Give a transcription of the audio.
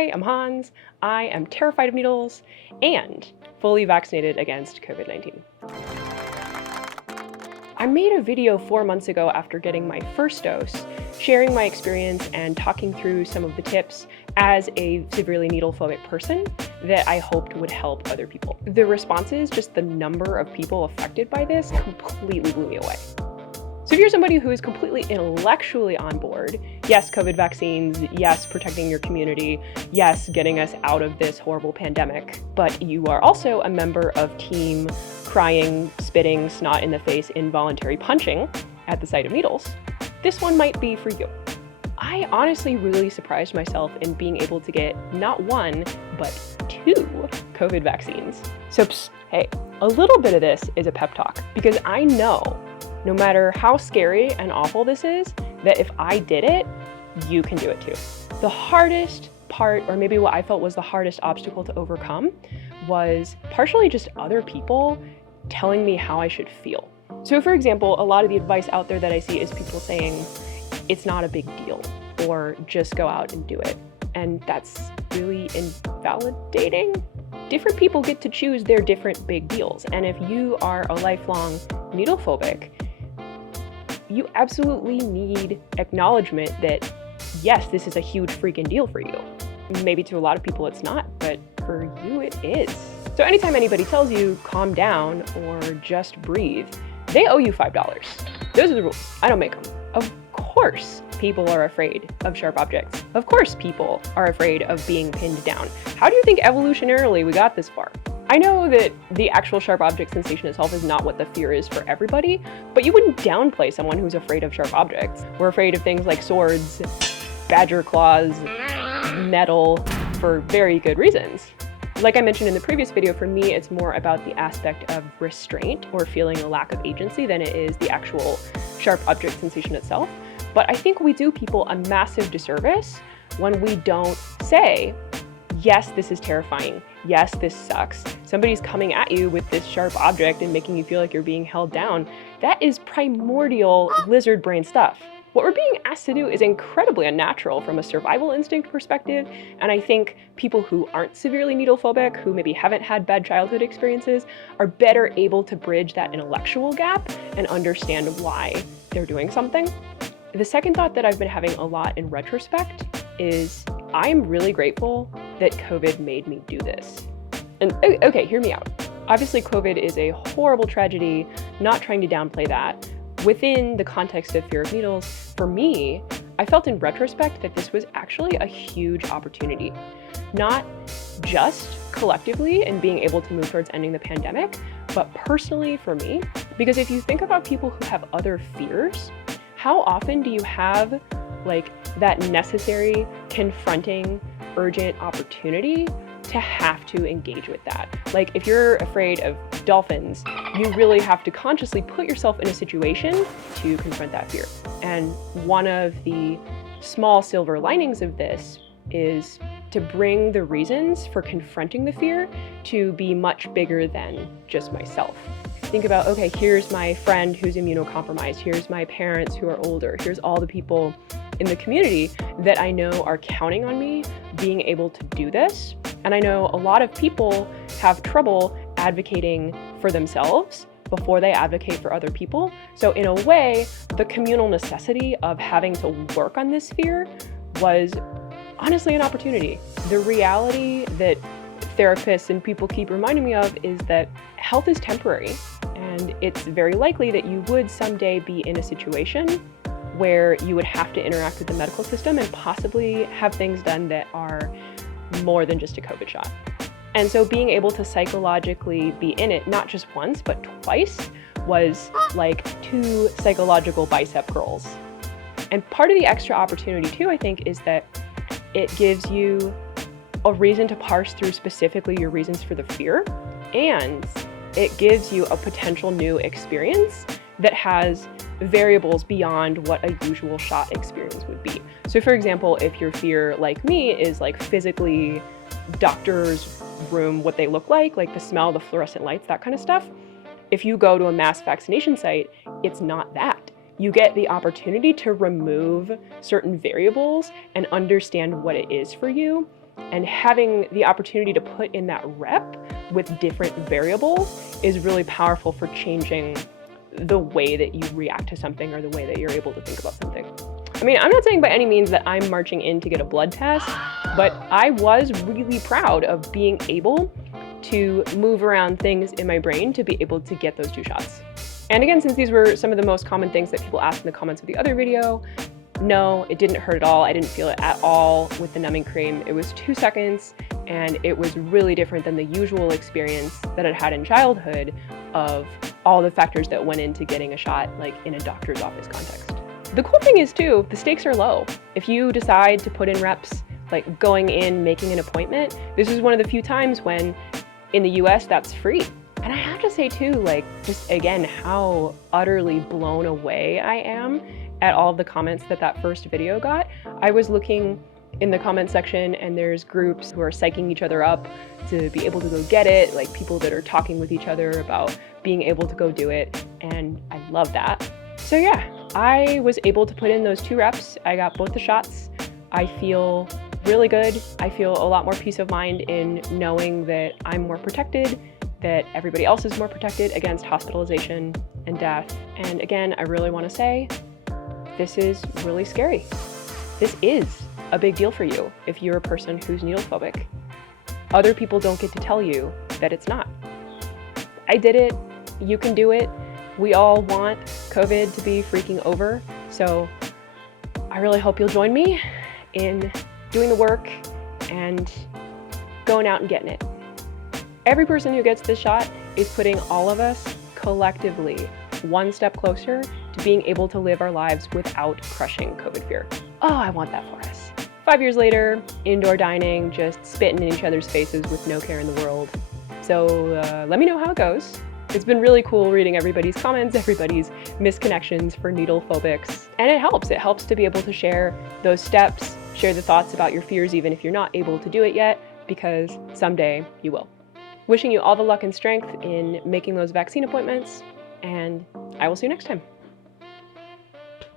Hi, I'm Hans. I am terrified of needles and fully vaccinated against COVID-19. I made a video 4 months ago after getting my first dose, sharing my experience and talking through some of the tips as a severely needle-phobic person that I hoped would help other people. The responses, just the number of people affected by this, completely blew me away. So if you're somebody who is completely intellectually on board, yes, COVID vaccines, yes, protecting your community, yes, getting us out of this horrible pandemic, but you are also a member of team crying, spitting, snot in the face, involuntary punching at the sight of needles, this one might be for you. I honestly really surprised myself in being able to get not one, but 2 COVID vaccines. So hey, a little bit of this is a pep talk because I know no matter how scary and awful this is, that if I did it, you can do it too. The hardest part, or maybe what I felt was the hardest obstacle to overcome, was partially just other people telling me how I should feel. So for example, a lot of the advice out there that I see is people saying, it's not a big deal, or just go out and do it. And that's really invalidating. Different people get to choose their different big deals. And if you are a lifelong needle phobic, you absolutely need acknowledgement that, yes, this is a huge freaking deal for you. Maybe to a lot of people it's not, but for you it is. So anytime anybody tells you calm down or just breathe, they owe you $5. Those are the rules. I don't make them. Of course people are afraid of sharp objects. Of course people are afraid of being pinned down. How do you think evolutionarily we got this far? I know that the actual sharp object sensation itself is not what the fear is for everybody, but you wouldn't downplay someone who's afraid of sharp objects. We're afraid of things like swords, badger claws, metal, for very good reasons. Like I mentioned in the previous video, for me, it's more about the aspect of restraint or feeling a lack of agency than it is the actual sharp object sensation itself. But I think we do people a massive disservice when we don't say, yes, this is terrifying. Yes, this sucks. Somebody's coming at you with this sharp object and making you feel like you're being held down. That is primordial lizard brain stuff. What we're being asked to do is incredibly unnatural from a survival instinct perspective, and I think people who aren't severely needle phobic, who maybe haven't had bad childhood experiences, are better able to bridge that intellectual gap and understand why they're doing something. The second thought that I've been having a lot in retrospect is I'm really grateful that COVID made me do this. And okay, hear me out. Obviously, COVID is a horrible tragedy, not trying to downplay that. Within the context of fear of needles, for me, I felt in retrospect that this was actually a huge opportunity. Not just collectively in being able to move towards ending the pandemic, but personally for me. Because if you think about people who have other fears, how often do you have like that necessary, confronting, urgent opportunity to have to engage with that? Like if you're afraid of dolphins, you really have to consciously put yourself in a situation to confront that fear. And one of the small silver linings of this is to bring the reasons for confronting the fear to be much bigger than just myself. Think about, okay, here's my friend who's immunocompromised, here's my parents who are older, here's all the people in the community that I know are counting on me being able to do this. And I know a lot of people have trouble advocating for themselves before they advocate for other people. So in a way, the communal necessity of having to work on this fear was honestly an opportunity. The reality that therapists and people keep reminding me of is that health is temporary, and it's very likely that you would someday be in a situation where you would have to interact with the medical system and possibly have things done that are more than just a COVID shot. And so being able to psychologically be in it, not just once, but twice, was like 2 psychological bicep curls. And part of the extra opportunity too, I think, is that it gives you a reason to parse through specifically your reasons for the fear, and it gives you a potential new experience that has variables beyond what a usual shot experience would be. So for example, if your fear, like me, is like physically doctor's room, what they look like the smell, the fluorescent lights, that kind of stuff, if you go to a mass vaccination site, it's not that. You get the opportunity to remove certain variables and understand what it is for you And having the opportunity to put in that rep with different variables is really powerful for changing the way that you react to something or the way that you're able to think about something. I mean, I'm not saying by any means that I'm marching in to get a blood test, but I was really proud of being able to move around things in my brain to be able to get those 2 shots. And again, since these were some of the most common things that people asked in the comments of the other video, no, it didn't hurt at all. I didn't feel it at all with the numbing cream. It was 2 seconds, and it was really different than the usual experience that I'd had in childhood of all the factors that went into getting a shot, like in a doctor's office context. The cool thing is too, the stakes are low. If you decide to put in reps, like going in, making an appointment, this is one of the few times when in the US that's free. And I have to say too, like, just again, how utterly blown away I am at all of the comments that first video got. I was looking in the comment section and there's groups who are psyching each other up to be able to go get it, like people that are talking with each other about being able to go do it, and I love that. So yeah, I was able to put in those 2 reps. I got both the shots. I feel really good. I feel a lot more peace of mind in knowing that I'm more protected, that everybody else is more protected against hospitalization and death. And again, I really want to say, this is really scary. This is a big deal for you if you're a person who's needle phobic. Other people don't get to tell you that it's not. I did it. You can do it. We all want COVID to be freaking over. So I really hope you'll join me in doing the work and going out and getting it. Every person who gets this shot is putting all of us collectively 1 step closer to being able to live our lives without crushing COVID fear. Oh, I want that for us. 5 years later, indoor dining, just spitting in each other's faces with no care in the world. So let me know how it goes. It's been really cool reading everybody's comments, everybody's misconnections for needle phobics. And it helps to be able to share those steps, share the thoughts about your fears even if you're not able to do it yet, because someday you will. Wishing you all the luck and strength in making those vaccine appointments, and I will see you next time.